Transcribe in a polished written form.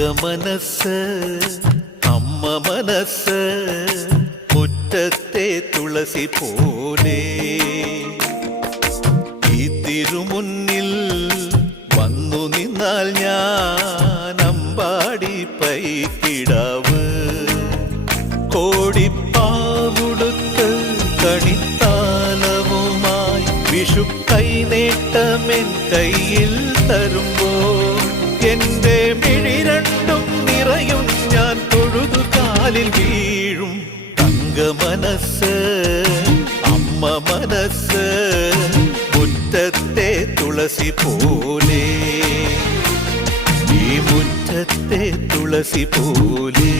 മനസ്സ് അമ്മ മനസ്സ് മുറ്റത്തെ തുളസി പോലെ ഈ തിരുമുന്നിൽ വന്നു നിന്നാൽ ഞാൻ അമ്പാടി പൈക്കിടാവ് കോടിപ്പാവുടുത്ത് കണിത്താലവുമായി വിഷു കൈനേട്ടമെൻ കയ്യിൽ തരുമ്പോൾ എന്റെ മിഴി രണ്ടും നിറയും ഞാൻ തൊഴുതു കാലിൽ വീഴും തങ്ക മനസ്സ് അമ്മ മനസ്സ് മുറ്റത്തെ തുളസി പോലെ ഈ മുറ്റത്തെ തുളസി പോലെ